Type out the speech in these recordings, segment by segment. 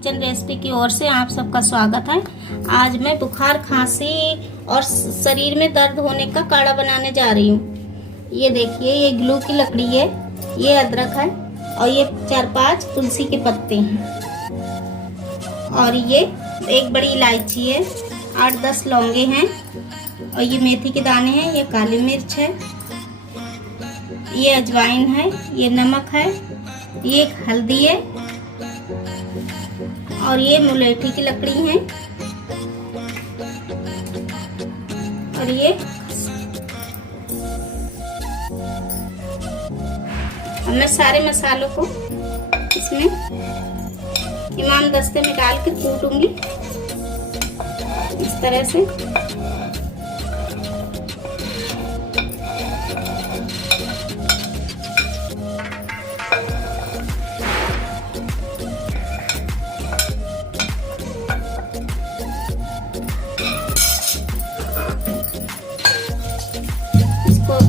Kitchen recipe की ओर से आप सबका स्वागत है। आज मैं बुखार, खांसी और शरीर में दर्द होने का काढ़ा बनाने जा रही हूँ। ये देखिए, ये ग्लू की लकड़ी है, ये अदरक है और ये 4-5 तुलसी के पत्ते हैं और ये एक बड़ी इलायची है, 8-10 लौंगे हैं और ये मेथी के दाने हैं, ये काली मिर्च है, ये अजवाइन है, ये नमक है, ये हल्दी है और ये मुलेठी की लकड़ी है और ये अब मैं सारे मसालों को इसमें इमाम दस्ते में डाल के कूटूंगी इस तरह से।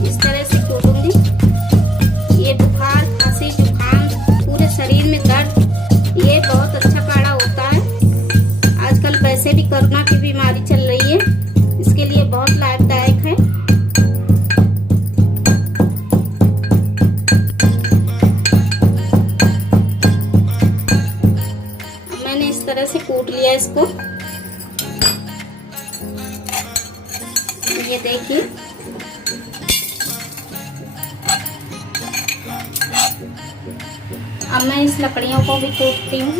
इस तरह से कूटूंगी। ये बुखार, खांसी, जुकाम, पूरे शरीर में दर्द, ये बहुत अच्छा काढ़ा होता है। आजकल वैसे भी कोरोना की बीमारी चल रही है, इसके लिए बहुत लाभदायक है। मैंने इस तरह से कूट लिया इसको, ये देखिए। अब मैं इस लकड़ियों को भी कूटती हूँ।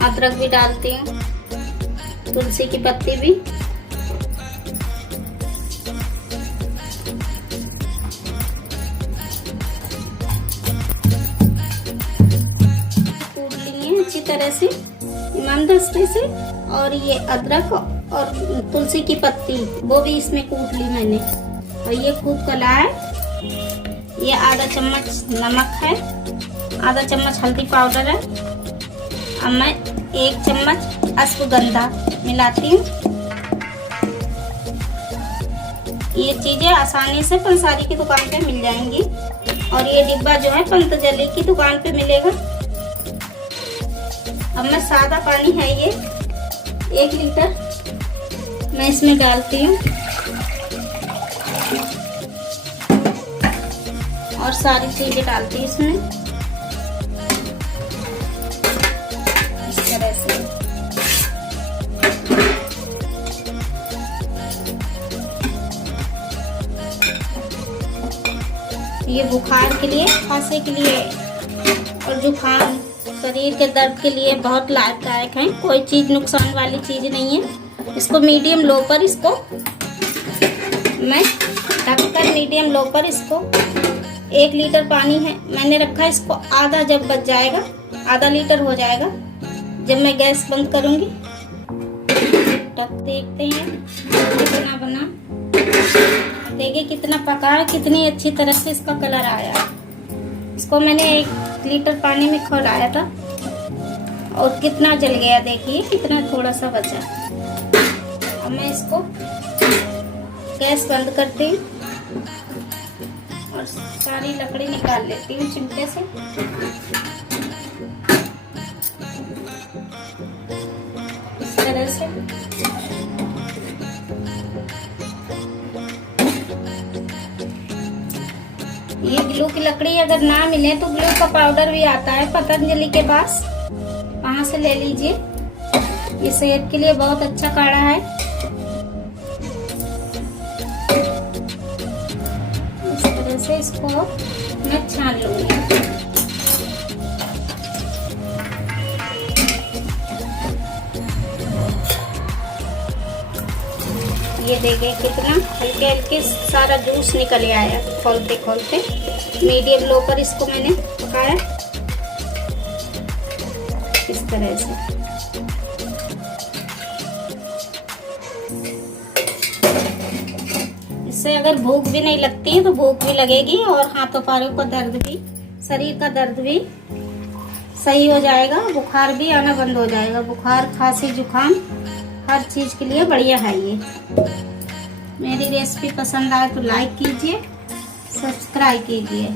अदरक भी डालती हूँ, तुलसी की पत्ती भी। अच्छी तरह से इमाम दस्ते से, और ये अदरक और तुलसी की पत्ती वो भी इसमें कूट ली मैंने और ये खूब गला है। ये आधा चम्मच नमक है, आधा चम्मच हल्दी पाउडर है। अब मैं 1 चम्मच अश्वगंधा मिलाती हूँ। ये चीजें आसानी से पंसारी की दुकान पे मिल जाएंगी और ये डिब्बा जो है पतंजलि की दुकान पे मिलेगा। अब मैं सादा पानी है ये 1 लीटर मैं इसमें डालती हूँ और सारी चीजें डालती हूँ इसमें इस तरह से। ये बुखार के लिए, खांसी के लिए और जुकाम, शरीर के दर्द के लिए बहुत लाभदायक है। कोई चीज नुकसान वाली चीज नहीं है। इसको मीडियम लो पर, इसको मैं ढककर मीडियम लो पर इसको 1 लीटर पानी है मैंने रखा। इसको आधा जब बच जाएगा, आधा लीटर हो जाएगा जब मैं गैस बंद करूंगी। ढक देखते हैं कितना बना, देखिए कितना पका है, कितनी अच्छी तरह से इसका कलर आया है। इसको मैंने 1 लीटर पानी में खौलाया था और कितना जल गया, देखिए कितना थोड़ा सा बचा। अब मैं इसको गैस बंद करती हूँ और सारी लकड़ी निकाल लेती हूँ चिमटे से। इस तरह से ये ग्लू की लकड़ी अगर ना मिले तो ग्लू का पाउडर भी आता है पतंजलि के पास, वहां से ले लीजिए। ये सेहत के लिए बहुत अच्छा काढ़ा है। इस तरह से इसको मैं छान लूंगी। ये देखिए कितना हल्के हल्के सारा जूस निकल आया खोलते खोलते। मीडियम लो पर इसको मैंने पकाया इस तरह से। इससे अगर भूख भी नहीं लगती है तो भूख भी लगेगी और हाथों पैरों का दर्द भी, शरीर का दर्द भी सही हो जाएगा, बुखार भी आना बंद हो जाएगा। बुखार, खांसी, जुकाम हर चीज़ के लिए बढ़िया है ये। मेरी रेसिपी पसंद आए तो लाइक कीजिए, सब्सक्राइब कीजिए।